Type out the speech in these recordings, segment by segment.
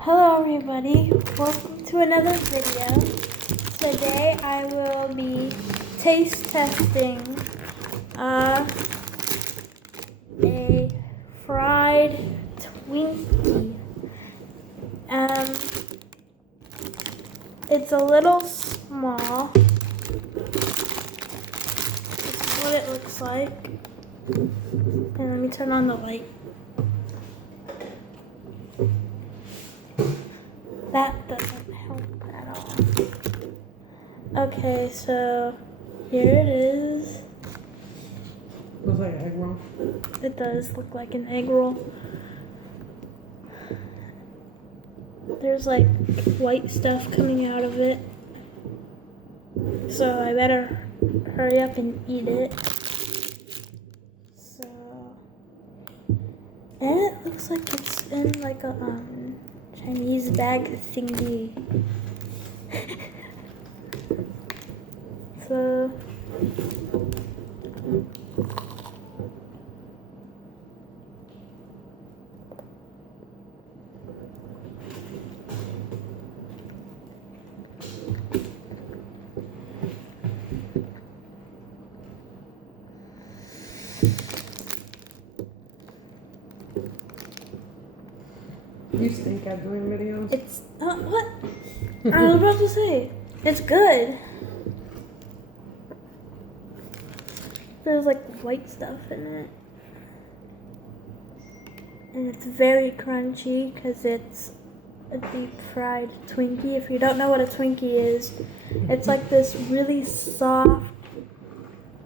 Hello everybody, welcome to another video. Today I will be taste testing a fried Twinkie. It's a little small. This is what it looks like. And let me turn on the light. That doesn't help at all. Okay, so here it is. Looks like an egg roll. It does look like an egg roll. There's like white stuff coming out of it. So I better hurry up and eat it. And it looks like it's in like a Chinese bag thingy. So You stink at doing videos? it's what? I was about to say it's good. There's like white stuff in it, and it's very crunchy because it's a deep fried Twinkie. If you don't know what a Twinkie is, it's like this really soft,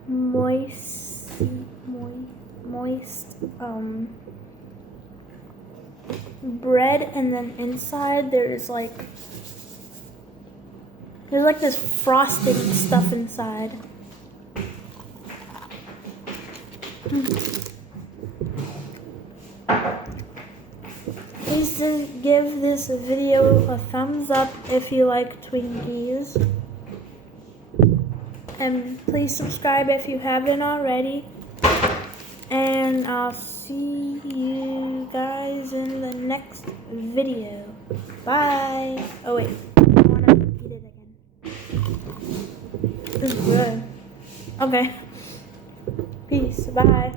moist bread, and then inside there's like this frosting stuff inside. Please give this video a thumbs up if you like Twinkies. And please subscribe if you haven't already. And I'll see you guys in the next video. Bye. Oh wait, I want to eat it again. This is good. Okay. Peace. Bye.